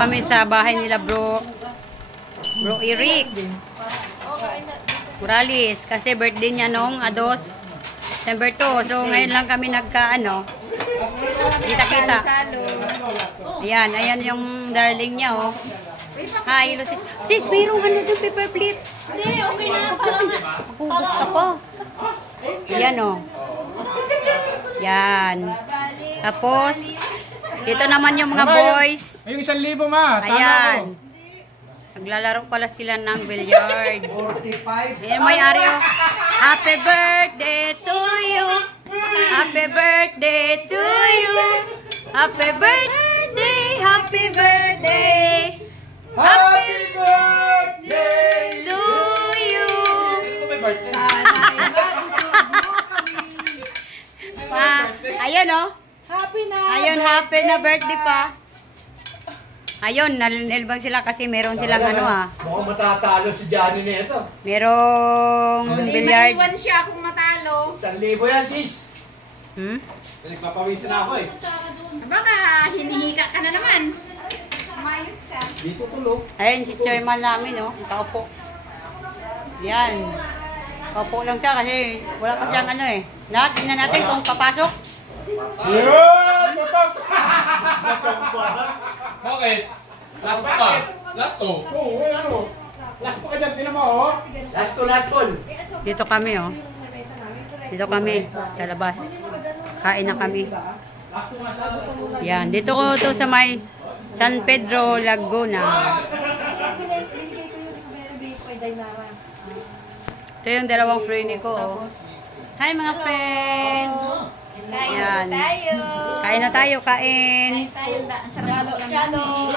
kami sa bahay nila Bro Eric Morales. Kasi birthday niya nung December 2. So, ngayon lang kami nagka-ano. Kita-kita. Ayan yung darling niya, oh. Hi, hello sis. Sis, mayroong ano dun, paper plate. Hindi, okay na. Maghugas ka pa. Ayan, oh. Yan. Tapos, dito naman yung mga boys. Yung 1,000 ma. Ayan. Naglalaro pala sila ng billiard. Ayan, may ari, oh. Happy birthday to you. Happy birthday to you. Happy birthday, happy birthday. Happy birthday to you. Ayun, oh. Ayun, happy na birthday pa. Ayun, nalilbang sila kasi meron silang ano, ah. Mukhang matatalo si Johnny na ito. Merong billiard. Maiwan siya kung matalo. 1,000 yan, sis. Nagpapawisin na ako eh. Baka hinihika ka na naman. Mayos ka. Dito tulog. Ayun, si chairman namin, oh. Kaupo. Yan. Kaupo lang siya kasi wala pa siyang ano, eh. Tingnan natin kung papasok. Yun! Tutok! Bakit? Last pa? Last to? Oo, ano? Last to ka dyan, tinan mo, oh. Last call. Dito kami, oh. Dito kami, sa labas. Kain na kami. Yan, dito ko to sa may San Pedro, Laguna. Ito yung dalawang friend ko, oh. Hi mga friends! Yan. Kain na tayo, kain. Chano.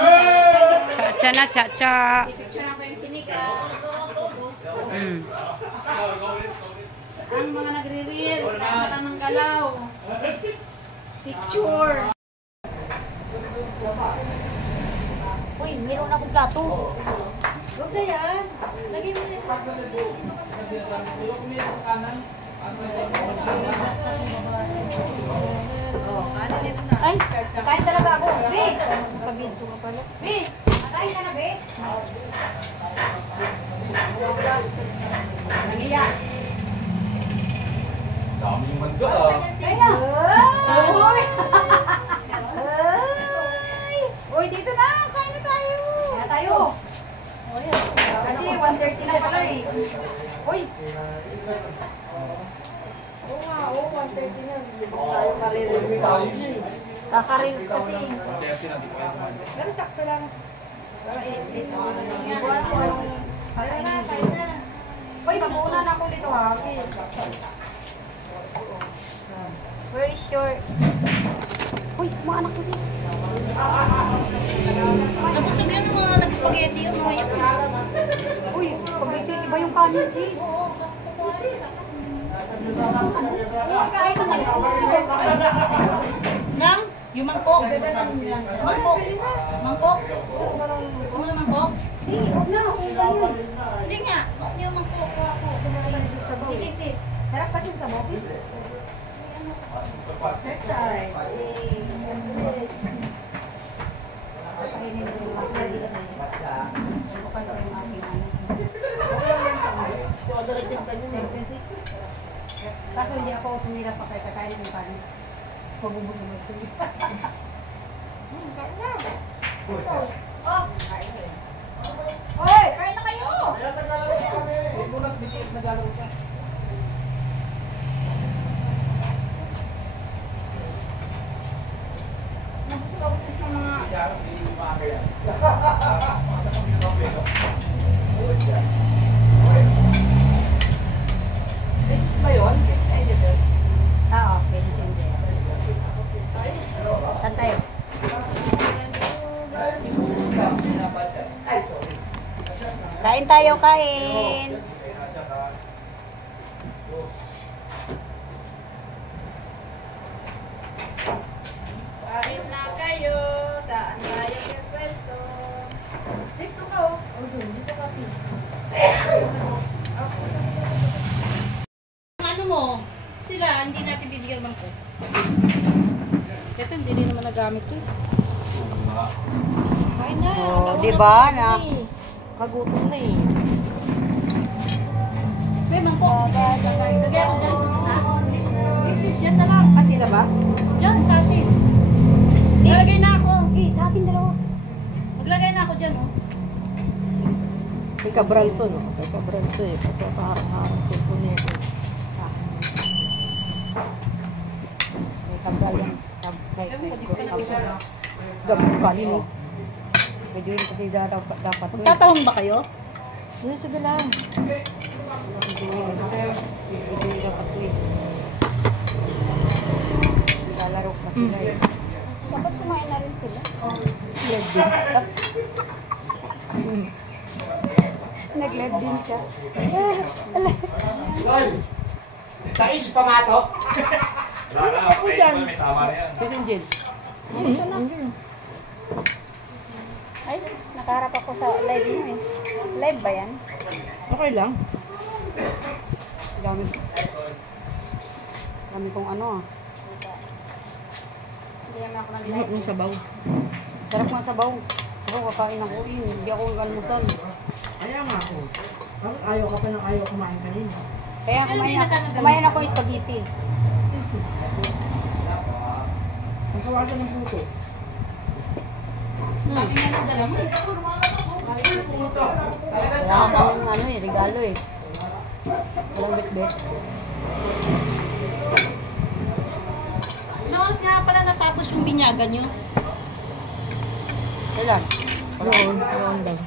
Cha-cha na, cha-cha. Picture ako yung sinika. Ang mga nagre-reels, kaya lang ng galaw. Picture. Uy, meron akong plato. Huwag na yan. Lagay mo na Ay, kain talaga ako. Be! Pabidyo ka pala. Be! Kain ka na, Be? Nagiya. Dami yung mangga ah. Kain na. Uy! Uy, dito na. Kain na tayo. Kain na tayo. Kasi 1:30 na pala eh. Uy! Oo nga, 1:30 na. Kaka-reels kasi. Pero sakto lang. Buwan ko anong kain na. Uy, mag-uuna na ako dito ha. Where is your... Uy, mga anak ko sis. Nabusog yan ng mga nag-spaghetti yung mga yun. Uy, pag ito iba yung kanin sis. Kain ka na. Nang? Yung mangkok. Mangkok. Mangkok. Gusto mo ng mangkok? Hindi, huwag na. Huwag ganyan. Hindi nga. Gusto niyo mangkok. Sige sis. Sarap kasi yung sabaw sis. Exercise. Pakainin mo yung mga bukan ko yung aking ano. Sentences. Kaso hindi ako tumira pa kaya kakain ng kanin. Pagubusog mo ito. Oh! Hoy! Kain na kayo! Nabusog ako sis ng mga... Ba yun? Ah, okay. Saan tayo? Kain tayo, kain! Kain na kayo! Saan tayo yung pwesto? Dito ka, oh. Dito ka, please. Ano mo? Sila, hindi natin bibigyan bangko. Ito, hindi din naman nagamit to. Kain na. Oh, di ba? Na, Kagutom na eh. May mangkok. Lagay ako dyan sa sina. Yan na lang. Ah, sila ba? Yan, sa atin. Lalagay na ako. Sa atin dalawa. Maglagay na ako dyan, oh. Kay Cabral to, no? Kay Cabral to eh. Kasi parang-harang cellphone niya eh. Kay Cabral yan. Kay Cabral. Gamit ka rin, no? Pwede rin kasi dapat to eh. Magtatawang ba kayo? Ano sabi lang? Pwede rin dapat to eh. Lalaro pa sila eh. Dapat kumain na rin sila. Nag-live din siya. Lol! Sais pamato. Wala, okay. May tama na yan. Kasi Jen. Ay, nakaharap ako sa live mo eh. Live ba yan? Okay lang. dami. Dami kong ano ah. Hindi naman ako nang Sarap ng sabaw. Sarap ng sabaw. Ako kakain ako eh. Hindi ako almusal. Kaya nga ako. Ayaw ka pa ng ayaw kumain kanina. Kaya kumain ako spaghetti. Ang kawasan ng puto. Wala kang ano eh, regalo eh. Walang bet-bet. Noos nga pala natapos yung binyagan nyo. Kailan? Noon daw.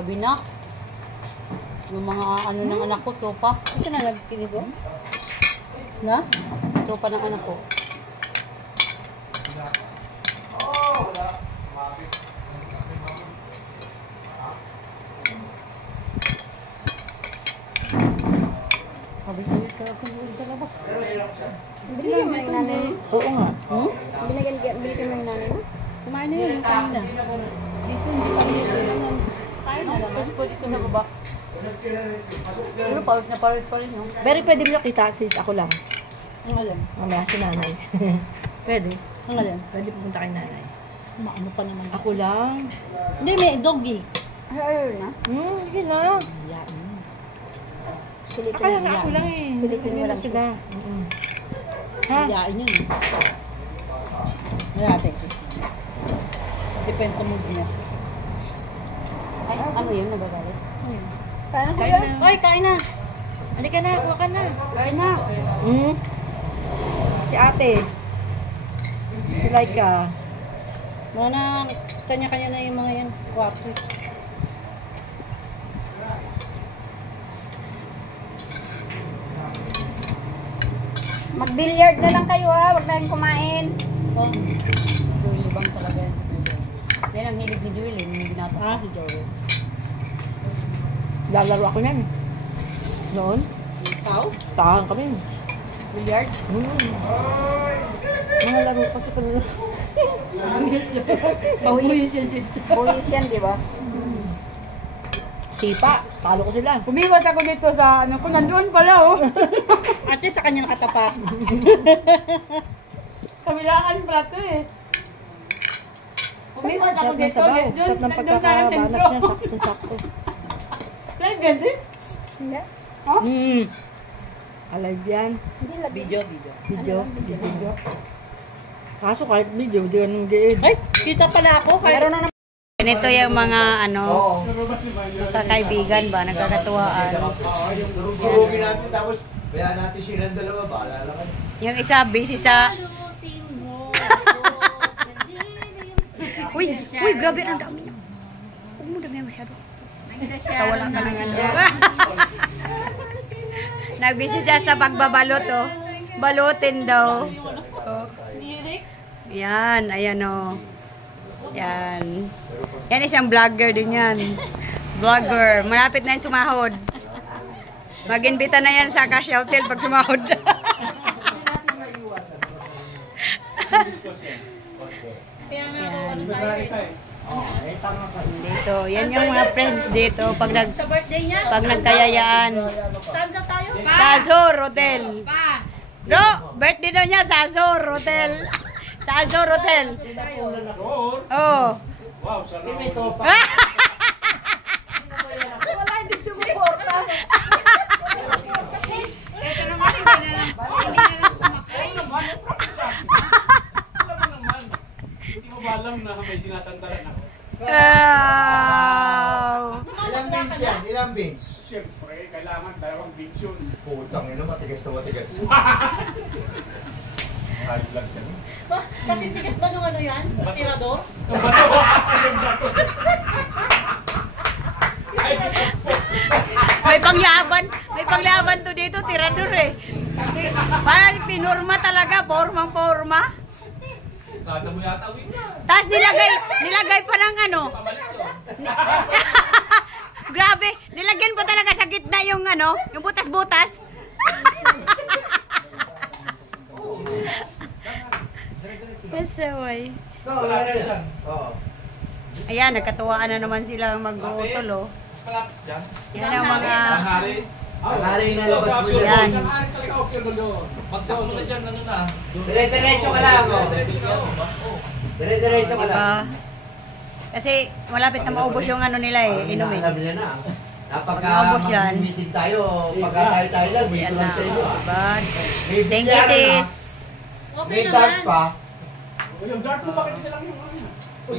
Gabi na. Yung mga ano ng anak ko, tropa. Ito na nagpinigo? Na? Tropa ng anak ko. Sabi ko ito ako sa labas. Binigyan mo yung nanay mo? Oo nga. Binigyan mo yung nanay mo? Kumain na yun yung kanina. Dito, hindi sa dito. Kain na lang. First ko dito sa baba. Pero paus na paus pa rin, no? Very pwede mo kita sis, ako lang. Ang alam. Mamaya si nanay. Pwede. Ang alam. Pwede pupunta kay nanay. Ano pa naman? Ako lang. Hindi, may doggy. Ay, na. Sige lang. Silipin Kaya nga ako lang eh. Silipin mo lang sila. Ha? Iyain yun. Natin. Depende sa mood niya. Ay, ano yun? Nagagalit? Kain na kuya? Oy, kain na. Halika na, kuha ka na. Kain na. Si ate. Si Laika. Mga na, kanya-kanya na yung mga yan. Kwarto. Mag-billiard na lang kayo ha, wag na rin kumain. Oh, Joey Libang talaga yan. Yan ang hilig ni Joey, yung binata. Ah, si Joey. Lalaro ako yan. Noon, Ikaw? tahan kami. Billiard? Mga laro pa sa kanila. Buwis yan, sis. Buwis yan, di ba? Sipa, talo ko sila. Umiwas ako dito sa ano ko, nandoon pala oh. Ate, sa kanya nakatapat. Kabilaan pala to eh. Umiwas ako Sarap ng dito, sabaw. doon Sarap ng sa pagkakabanat sentro. niya, sakto-sakto. Play gantis? Hindi. Alive yan. Hindi lang. Video. Kaso kahit video, di yan diin. Ay, kita pala ako. Meron na Ganito yung mga ano, magkakaibigan ba, nagkakatuwaan. Durugin natin tapos kaya natin silang dalawa, bahala lang kayo. Yung isa busy sa... Uy, grabe ang dami niya. Huwag mo dami masyado. Tawala ka ng ano. Nagbisi siya sa pagbabalot oh. Balutin daw. Oh. Yan, ayan oh. Yan. Yan isang vlogger din yan. Vlogger. Malapit na yan sumahod. Mag-invita na yan sa Cash Hotel pag sumahod. Dito, yan yung mga friends dito pag sa birthday niya. nagkayayaan. Saan na tayo? Sa Azor Hotel. Bro, birthday daw niya sa Azor Hotel. Sa Azor Hotel. Oh. Wow, sana. May topa. Wala, hindi sumuporta. Ito naman, hindi na lang sumakay. Alam mo naman. Hindi mo ba alam na may sinasandalan ako? Ilang beans yan? Ilang beans? Siyempre, kailangan 2 beans yun. Putang ina, matigas na matigas. High blood ka na. Kasi tigas ba nung ano yan? Tirador? May panglaban to dito, tirador eh. Parang pinurma talaga, porma. Kada mo yata win na. Tapos nilagay pa ng ano. Grabe, nilagyan pa talaga sa gitna yung ano, yung butas-butas. Pasaway. Wala na yan. Oo. Ayan, nagkatuwaan na naman sila mag-uutol, oh. Kalapit dyan. Yan ang mga... Ang hari. Ang hari na labas mo Yan. yan. Ang hari talaga ako yun doon. Pagsak mo na dyan, ano na. Dire-diretso ka lang. oh. Dire-diretso ka lang. Diba? Kasi malapit na maubos yung ano nila eh, inom eh. Alam nila na. Napaka Pag naubos yan. mag-meeting tayo. Pagka tayo lang, may Yan tulong na, sa inyo. diba? May Thank you, bilyara na. sis. Okay May dark naman. pa. Yung dark mo, bakit isa lang yung ano? Uy,